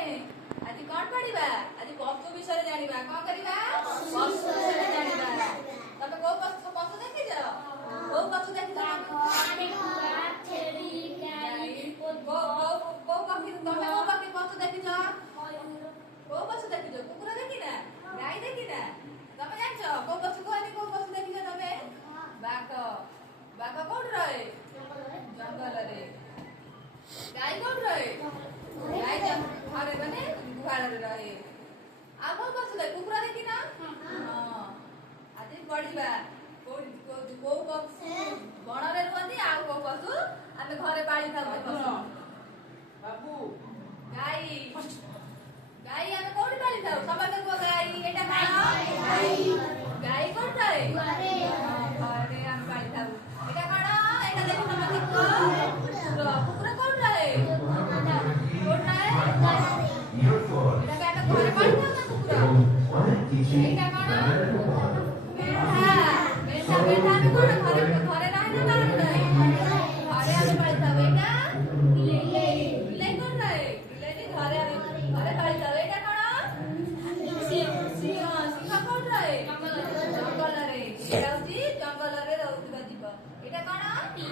ଆଜି କଣ ପଢିବା? ଆଜି ପଶୁ ବିଷୟରେ ଜାଣିବା। କଣ କରିବା? ପଶୁ ବିଷୟରେ ଜାଣିବା। ତମେ କୋଉ ପଶୁ ଦେଖିଛ? କୋଉ ପଶୁ ଦେଖିଛ? କୋଉ ପକ୍ଷୀ ତମେ କୋଉ ପକ୍ଷୀ ପଶୁ ଦେଖିଛ? କୋଉ ପଶୁ ଦେଖିଛ? କୁକୁର ଦେଖିନା? ଗାଈ ଦେଖିନା? ତମେ ଜାଣିଛ କୋଉ ପଶୁ କୁହନି? କୋଉ ପଶୁ ଦେଖିଛ ତମେ? ବାଘ। ବାଘ କୋଉଠି ରହେ? ଜଙ୍ଗଲରେ। ଗାଈ କୋଉଠି ରହେ? ଗାଈ ଘରେ ମାନେ ଗୁହାଳରେ ରହେ। ଆଉ କୋଉ ପଶୁ ଦେଖ? କୁକୁର ଦେଖିନା? ହଁ। ଆଜି ପଢିବା କୋଉ ପଶୁ ବଣରେ ରୁହନ୍ତି ଆଉ କୋଉ ପଶୁ ଆମେ ଘରେ ପାଳିଥାଉ। ବାବୁ ଗାଈ। ଗାଈ ଆମେ କୋଉଠି ପାଳିଥାଉ? ସମସ୍ତେ କୁହ ଗାଈ। ଏଇଟା କଣ? ଗାଈ କୋଉଠି ଥାଏ? ଘରେ ଆମେ ପାଳିଥାଉ। ଏଇଟା କଣ? ଏଇଟା ଦେଖି ସମସ୍ତେ କୁହ। କୁକୁର। କୁକୁର କୋଉଠି ରହେ? କୋଉଠି ରହେ? ଏଇଟା ଆମେ ଘରେ ପାଳିଥାଉ ନା କୁକୁର? ଏଇଟା କଣ? ମେଣ୍ଢା। ମେଣ୍ଢା ଆମେ କଣ ଘରେ ରହେ ନା ବାହାରେ ରହେ? ଘରେ ଆମେ ପାଳିଥାଉ। ଏଇଟା ବିଲେଇ। ବିଲେଇ କୋଉଠି ରହେ? ବିଲେଇ ଘରେ ପାଳିଥାଉ। ଏଇଟା କଣ? ସିଂହ। ସିଂହ କୋଉଠି ରହେ? ଜଙ୍ଗଲରେ। ଏଇଟା ହଉଛି ଜଙ୍ଗଲରେ ରହୁଥିବା ଜୀବ। ଏଇଟା କଣ? ହାତୀ।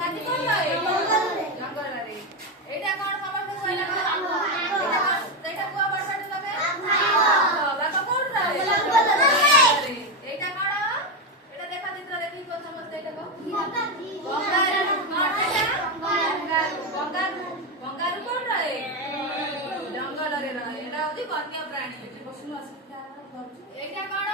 ହାତୀ କୋଉଠି ରହେ? ଜଙ୍ଗଲରେ। ଏଇଟା କଣ? ସମସ୍ତେ କହିଲା କଣ? ସେଇଟା କୁହ ବର୍ଷାଟା ତମେ। ବାଘ କୋଉଠି ରହେ? ଜଙ୍ଗଲରେ। ଏଇଟା କଣ? ଏଇଟା ଦେଖ ଚିତ୍ର ଦେଖିକି କୁହ ସମସ୍ତେ। ଏଇଟା କଣ? କଙ୍ଗାରୁ। କଣ ଏଇଟା? କଙ୍ଗାରୁ କୋଉଠି ରହେ? ଜଙ୍ଗଲରେ ରହେ। ଏଇଟା ହଉଛି ବନ୍ୟ ପ୍ରାଣୀ। ଏଇଟା କଣ?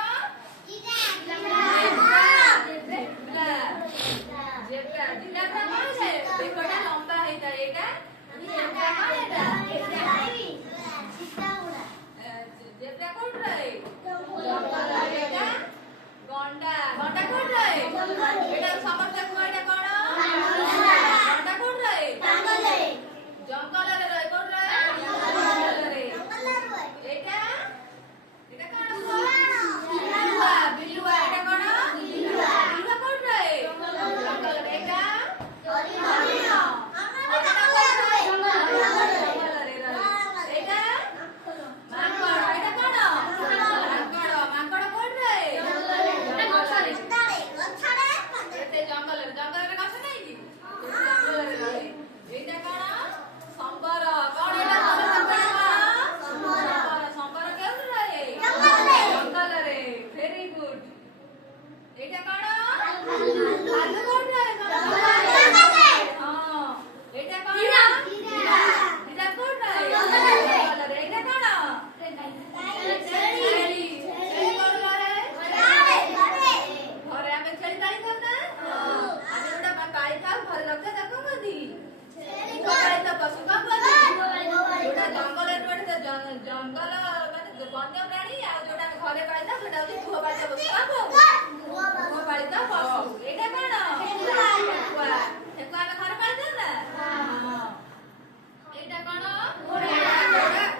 ଜେବ୍ରା। ଜିରାଫର କଣ ଥାଏ? ବେକଟା ଲମ୍ବା ହେଇଥାଏ। ଏଇଟା ଜେବ୍ରା କଣ? ଜେବ୍ରା କୋଉଠି ରହେ? ଜଙ୍ଗଲରେ। ଏଇଟା ଗଣ୍ଡା। ଗଣ୍ଡା କୋଉଠି ରହେ? ଏଇଟା ସମସ୍ତେ କୁହ। ଏଇଟା କଣ? ଗଣ୍ଡା କୋଉଠି ରହେ? ଜଙ୍ଗଲରେ ରହେ। କୋଉଠି ରହେ? ଜଙ୍ଗଲରେ। ଏଇଟା କଣ କୁହ? ବିଲୁଆ। ଏଇଟା କଣ? ବିଲୁଆ କୋଉଠି ରହେ? ଜଙ୍ଗଲରେ। ଏଇଟା ହରିଣ। ଜଙ୍ଗଲରେ ରହେ। ଏଇଟା ମାଙ୍କଡ। ଏଇଟା କଣ? ମାଙ୍କଡ। ମାଙ୍କଡ କୋଉଠି ରହେ? ଜଙ୍ଗଲରେ। ଜଙ୍ଗଲରେ ଗଛ ନାହିଁ କି? ଜଙ୍ଗଲରେ ରହେ। ଏଇଟା କଣ? ସମ୍ବର। କଣ ଏଇଟା? ସମ୍ବର କେଉଁଠି ରହେ? ଜଙ୍ଗଲରେ। Very good. ଏଇଟା କଣ? ଭାଲୁ କୋଉଠି ରହେ? ହଁ। ଏଇଟା କଣ? ଜିରାଫ କୋଉଠି ରହେ? ଜଙ୍ଗଲରେ। ଏଇଟା କଣ? ଛେଳି। ଛେଳି କୋଉଠି ରହେ? ଘରେ ଆମେ ଛେଳି ପାଳିଥାଉ ନା? ଆମେ ଯୋଉଟା ପାଳିଥାଉ ଘରେ ରଖିଥାଉ ତାକୁ କୁହନ୍ତି ଗୃହପାଳିତ ପଶୁ। କଣ କୁହନ୍ତି? ଯୋଉଟା ଜଙ୍ଗଲରେ ରୁହେ ଜଙ୍ଗଲ ମାନେ ବନ୍ୟ ପ୍ରାଣୀ। ଆଉ ଯୋଉଟା ଆମେ ଘରେ ପାଳିଥାଉ ସେଟା ହଉଛି ଗୃହପାଳିତ ପଶୁ। କଣ କୁହନ୍ତି? ଗୃହପାଳିତ ପଶୁ। ଏଇଟା କଣ? ଠେକୁଆ। ଠେକୁଆ ଆମେ ଘରେ ପାଳିଥାଉ ନା? ଏଇଟା କଣ? ଘୋଡା।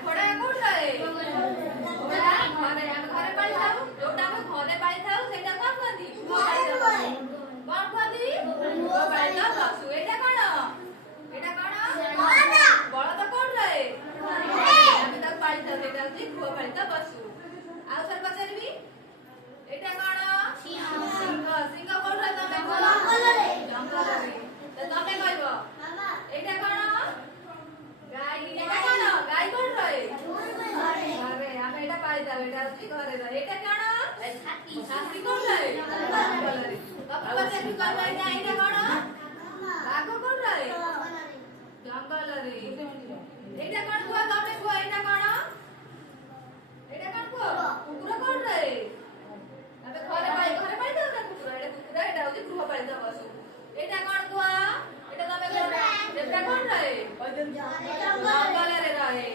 ଘୋଡା କୋଉଠି ରହେ? ଘୋଡା ଘରେ ଆମେ ଘରେ ପାଳିଥାଉ। ଯୋଉଟା ଆମେ ଘରେ ପାଳିଥାଉ ସେଇଟା କଣ କୁହନ୍ତି? ଗୃହପାଳିତ ପଶୁ। କଣ କୁହନ୍ତି? ଗୃହପାଳିତ ପଶୁ। ଏଇଟା କଣ? ବଳଦ କୋଉଠି ରହେ? ଆମେ ତାକୁ ପାଳିଥାଉ। ସେଇଟା ହଉଛି ଗୃହପାଳିତ ପଶୁ। ଆଉ ଥରେ ପଚାରିବି। ଏଇଟା କଣ? ସିଂହ। ସିଂହ କୋଉଠି ରହେ? ତମେ କୁହ। ଜଙ୍ଗଲରେ। ତମେ କହିବ। ଏଇଟା କଣ? ଗାଈ। ଏଇଟା କଣ? ଗାଈ କୋଉଠି ରହେ? ଘରେ। ଆମେ ଏଇଟା ପାଳିଥାଉ। ଏଇଟା ହଉଛି ଘରେ ରହେ। ଏଇଟା କଣ? ହାତୀ କୋଉଠି ରହେ? ଜଙ୍ଗଲରେ। ଏଇଟା କଣ? ବାଘ କୋଉଠି ରହେ? ଜଙ୍ଗଲରେ। ଏଇଟା କଣ କୁହ? ତମେ କୁହ। ଏଇଟା କଣ? କୁହ। କୁକୁର କୋଉଠି ରହେ? ଆମେ ଘରେ ପାଳିଥାଉ ନା କୁକୁର? ଏଇଟା ହଉଛି ଗୃହପାଳିତ ପଶୁ। ଏଇଟା କଣ କୁହ? ଏଇଟା ତମେ କୁହ। ଜେବ୍ରା କୋଉଠି ରହେ? ଜଙ୍ଗଲରେ ରହେ।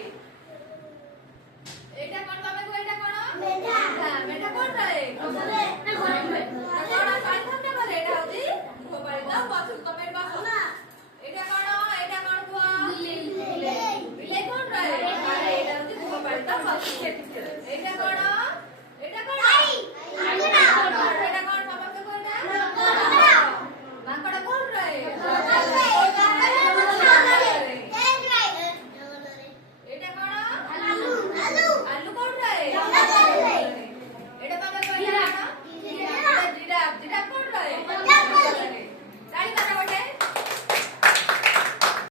ଏଇଟା କଣ? ତମେ କୁହ। ଏଇଟା କଣ? ମେଣ୍ଢା। ମେଣ୍ଢା କୋଉଠି ରହେ? କଣ ପାଳିଥାଉ ନା ଘରେ? ଏଇଟା ହଉଛି ଗୃହପାଳିତ ପଶୁ। ତମେ ବସ। ଏଇଟା କଣ? କୁହ। ବିଲେଇ କୋଉଠି ରହେ? ଏଇଟା ହଉଛି ଗୃହପାଳିତ ପଶୁ।